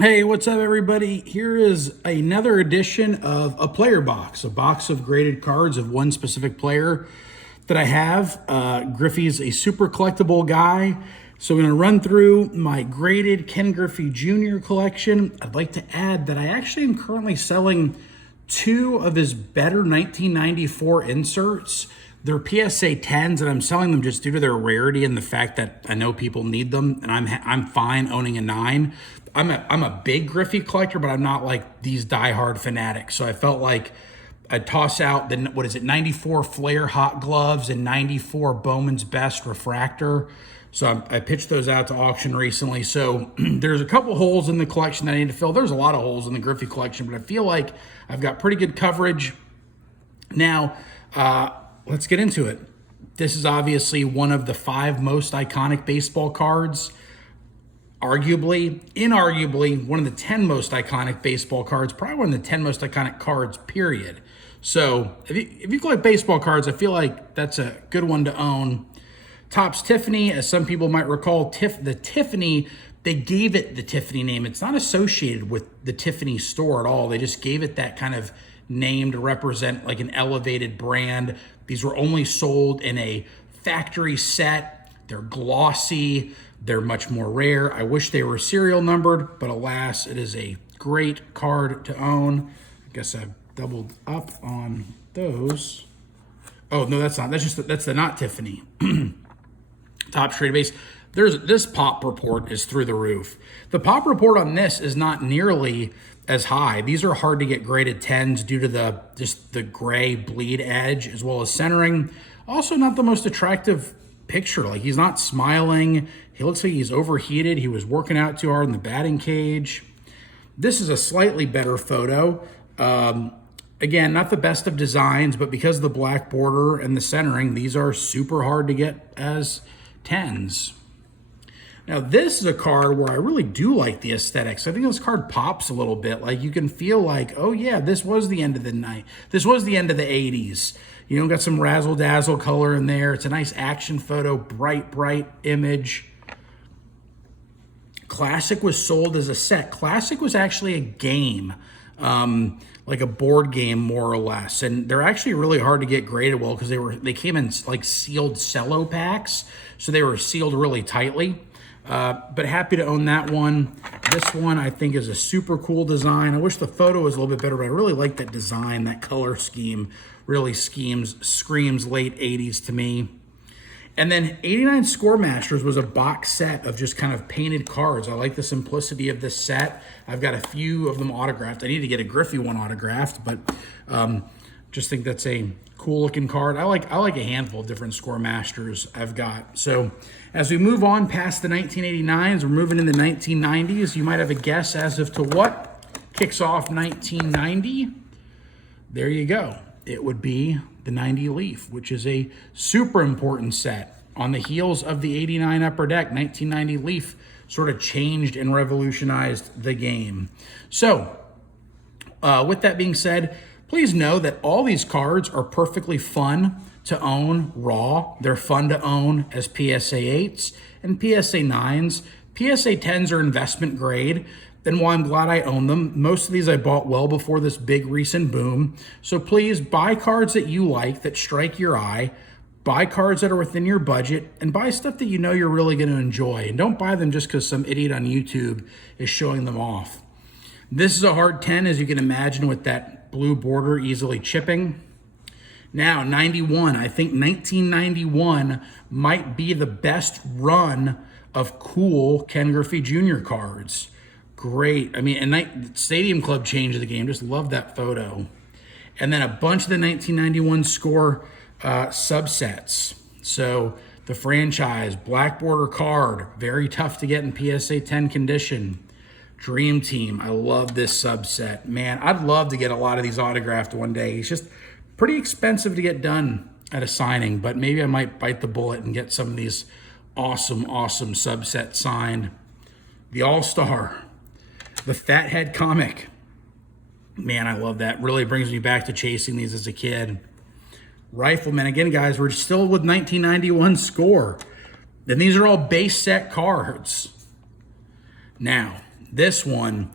Hey, what's up, everybody? Here is another edition of a player box, a box of graded cards of one specific player that I have. Griffey's a super collectible guy, so I'm going to run through my graded Ken Griffey Jr. collection. I'd like to add that I actually am currently selling two of his better 1994 inserts. They're PSA 10s, and I'm selling them just due to their rarity and the fact that I know people need them, and I'm fine owning a 9. I'm a big Griffey collector, but I'm not like these diehard fanatics. So I felt like I'd toss out the, 94 Flair Hot Gloves and 94 Bowman's Best Refractor. So I pitched those out to auction recently. So there's a couple holes in the collection that I need to fill. There's a lot of holes in the Griffey collection, but I feel like I've got pretty good coverage. Now, let's get into it. This is obviously one of the 5 most iconic baseball cards. Inarguably, one of the 10 most iconic baseball cards, probably one of the 10 most iconic cards, period. So if you collect baseball cards, I feel like that's a good one to own. Topps Tiffany, as some people might recall, the Tiffany, they gave it the Tiffany name. It's not associated with the Tiffany store at all. They just gave it that kind of name to represent like an elevated brand. These were only sold in a factory set. They're glossy. They're much more rare. I wish they were serial numbered, but alas, it is a great card to own. I guess I've doubled up on those. Oh, no, that's not. That's the not Tiffany. Top Trade Base. This pop report is through the roof. The pop report on this is not nearly as high. These are hard to get graded 10s due to the gray bleed edge as well as centering. Also not the most attractive picture. Like, he's not smiling. He looks like he's overheated. He was working out too hard in the batting cage. This is a slightly better photo. Again, not the best of designs, but because of the black border and the centering, these are super hard to get as 10s. Now, this is a card where I really do like the aesthetics. I think this card pops a little bit. Like, you can feel like, oh yeah, this was the end of the night. This was the end of the 80s. You know, got some razzle-dazzle color in there. It's a nice action photo, bright image. Classic was sold as a set. Classic was actually a game, like a board game, more or less. And they're actually really hard to get graded well because they came in like sealed cello packs, so they were sealed really tightly. But happy to own that one. This one I think is a super cool design. I wish the photo was a little bit better, but I really like that design. That color scheme really screams late 80s to me. And then 89 Score Masters was a box set of just kind of painted cards. I like the simplicity of this set. I've got a few of them autographed. I need to get a Griffey one autographed, but just think that's a cool looking card. I like a handful of different Score Masters I've got. So as we move on past the 1989s, we're moving into the 1990s. You might have a guess as to what kicks off 1990. There you go. It would be the 90 Leaf, which is a super important set. On the heels of the 89 Upper Deck, 1990 Leaf sort of changed and revolutionized the game. So with that being said, please know that all these cards are perfectly fun to own raw. They're fun to own as PSA 8s and PSA 9s. PSA 10s are investment grade. And while I'm glad I own them, most of these I bought well before this big recent boom. So please buy cards that you like, that strike your eye, buy cards that are within your budget, and buy stuff that you know you're really going to enjoy. And don't buy them just because some idiot on YouTube is showing them off. This is a hard 10, as you can imagine, with that blue border easily chipping. Now, 91. I think 1991 might be the best run of cool Ken Griffey Jr. cards. Great. I mean, and Stadium Club changed the game. Just love that photo. And then a bunch of the 1991 Score subsets. So the franchise, black border card, very tough to get in PSA 10 condition. Dream Team, I love this subset. Man, I'd love to get a lot of these autographed one day. It's just pretty expensive to get done at a signing, but maybe I might bite the bullet and get some of these awesome subsets signed. The All-Star. The Fathead comic. Man, I love that. Really brings me back to chasing these as a kid. Rifleman. Again, guys, we're still with 1991 Score. Then these are all base set cards. Now, This one,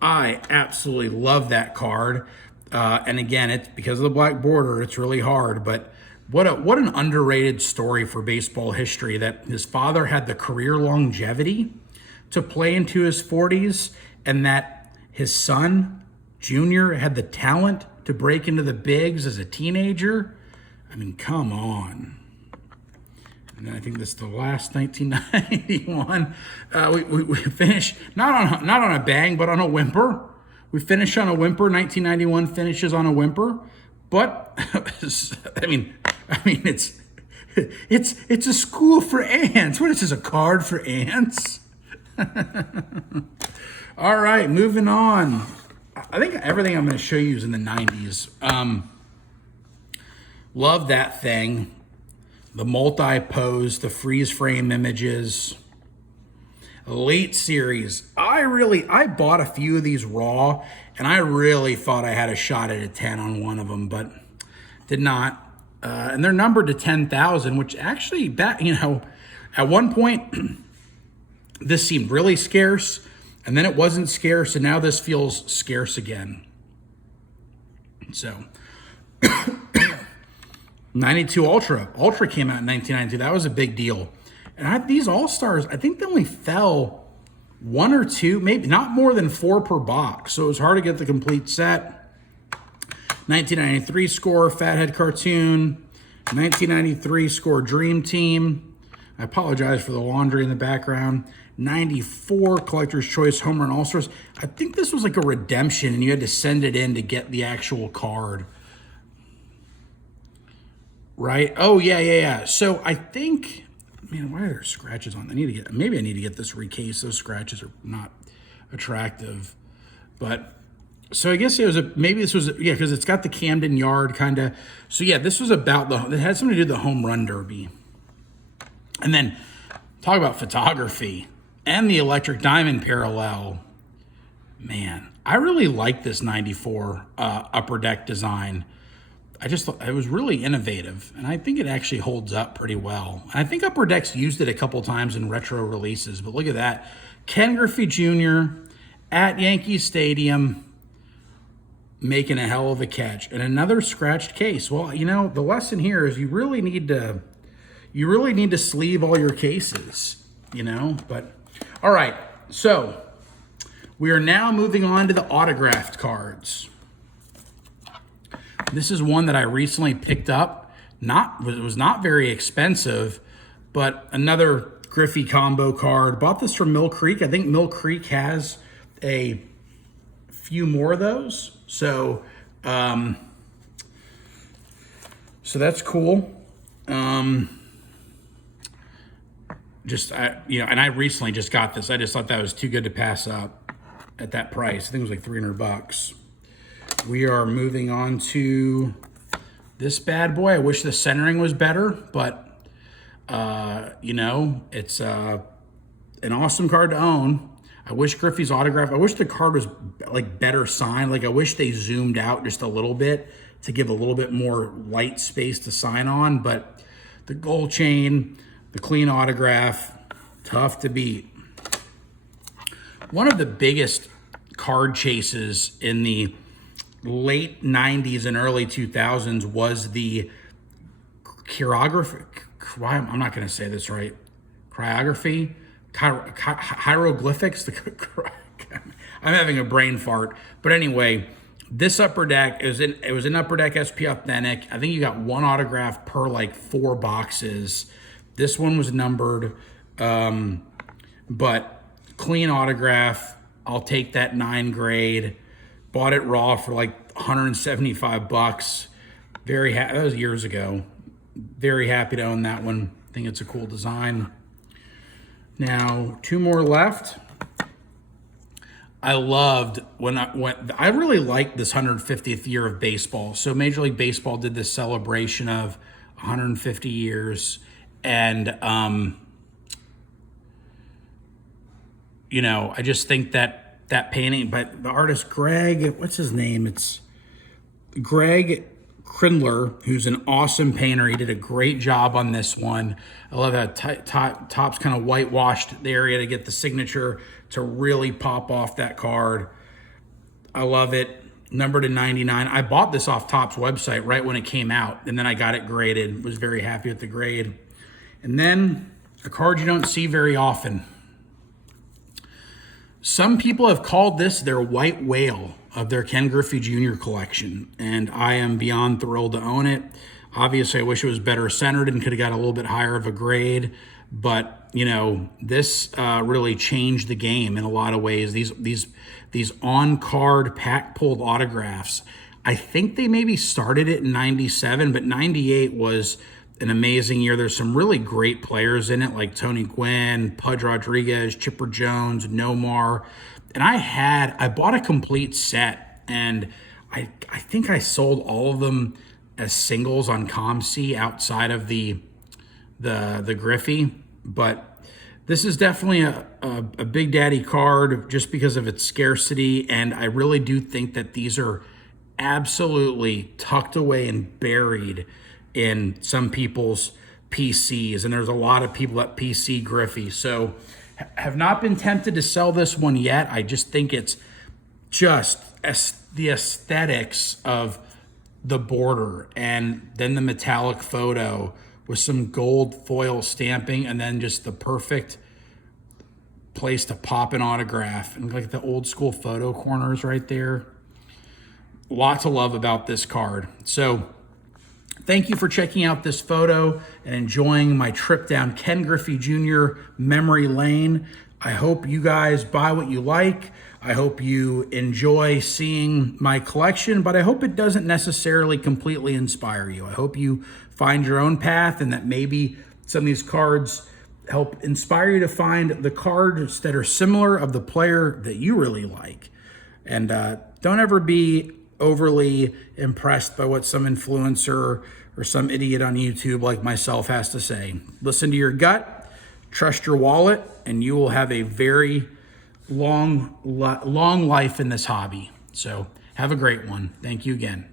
I absolutely love that card. And again, it's because of the black border, it's really hard. But what an underrated story for baseball history, that his father had the career longevity to play into his 40s, and that his son, Junior, had the talent to break into the bigs as a teenager. I mean, come on. And then I think this is the last 1991. We finished not on a bang, but on a whimper. We finished on a whimper. 1991 finishes on a whimper. But I mean, it's a school for ants. What is this? A card for ants? All right, moving on. I think everything I'm going to show you is in the 90s. Love that thing. The multi-pose, the freeze frame images. Late series. I bought a few of these raw, and I really thought I had a shot at a 10 on one of them, but did not. And they're numbered to 10,000, which actually, at one point, this seemed really scarce, and then it wasn't scarce, and now this feels scarce again. So, 92 Ultra. Ultra came out in 1992. That was a big deal. And these All-Stars, I think they only fell one or two, maybe not more than 4 per box. So it was hard to get the complete set. 1993 score, Fathead Cartoon. 1993 score, Dream Team. I apologize for the laundry in the background. 94 Collector's Choice Home Run All-Stars. I think this was like a redemption, and you had to send it in to get the actual card. Right? Oh, yeah. So I think, man, why are there scratches on? Maybe I need to get this recased. Those scratches are not attractive. But, so I guess because it's got the Camden Yard kind of. So yeah, this was about it had something to do with the home run derby. And then talk about photography and the electric diamond parallel. Man, I really like this 94 Upper Deck design. I just thought it was really innovative, and I think it actually holds up pretty well. And I think Upper Deck's used it a couple times in retro releases, but look at that. Ken Griffey Jr. at Yankee Stadium making a hell of a catch. And another scratched case. Well, the lesson here is you really need to sleeve all your cases, But, all right, so we are now moving on to the autographed cards. This is one that I recently picked up. It was not very expensive, but another Griffey combo card. Bought this from Mill Creek. I think Mill Creek has a few more of those. So that's cool. And I recently just got this. I just thought that was too good to pass up at that price. I think it was like $300. We are moving on to this bad boy. I wish the centering was better, but it's an awesome card to own. I wish Griffey's autograph. I wish the card was like better signed. Like I wish they zoomed out just a little bit to give a little bit more light space to sign on. But the gold chain, the clean autograph, tough to beat. One of the biggest card chases in the late 90s and early 2000s was the chirography. I'm not going to say this right. Hieroglyphics. I'm having a brain fart. But anyway, this Upper Deck, it was an Upper Deck SP Authentic. I think you got one autograph per like 4 boxes. This one was numbered, but clean autograph. I'll take that 9 grade. Bought it raw for like $175. Very happy. That was years ago. Very happy to own that one. I think it's a cool design. Now, 2 more left. I really liked this 150th year of baseball. So Major League Baseball did this celebration of 150 years. And, I just think that painting by the artist Greg, what's his name? It's Greg Krindler, who's an awesome painter. He did a great job on this one. I love how top's kind of whitewashed the area to get the signature to really pop off that card. I love it. Numbered to 99. I bought this off Topps website right when it came out, and then I got it graded. Was very happy with the grade. And then a card you don't see very often. Some people have called this their white whale of their Ken Griffey Jr. collection, and I am beyond thrilled to own it. Obviously, I wish it was better centered and could have got a little bit higher of a grade, but you know, this really changed the game in a lot of ways. These on-card pack-pulled autographs, I think they maybe started it in 97, but 98 was an amazing year. There's some really great players in it, like Tony Gwynn, Pudge Rodriguez, Chipper Jones, Nomar. And I bought a complete set, and I think I sold all of them as singles on ComC outside of the Griffey. But this is definitely a Big Daddy card just because of its scarcity, and I really do think that these are absolutely tucked away and buried in some people's PCs, and there's a lot of people that PC Griffey. So have not been tempted to sell this one yet. I just think it's just the aesthetics of the border and then the metallic photo with some gold foil stamping and then just the perfect place to pop an autograph and like the old school photo corners right there. Lots of love about this card. So thank you for checking out this photo and enjoying my trip down Ken Griffey Jr. memory lane. I hope you guys buy what you like. I hope you enjoy seeing my collection, but I hope it doesn't necessarily completely inspire you. I hope you find your own path and that maybe some of these cards help inspire you to find the cards that are similar of the player that you really like. And don't ever be overly impressed by what some influencer or some idiot on YouTube like myself has to say. Listen to your gut, trust your wallet, and you will have a very long life in this hobby. So have a great one. Thank you again.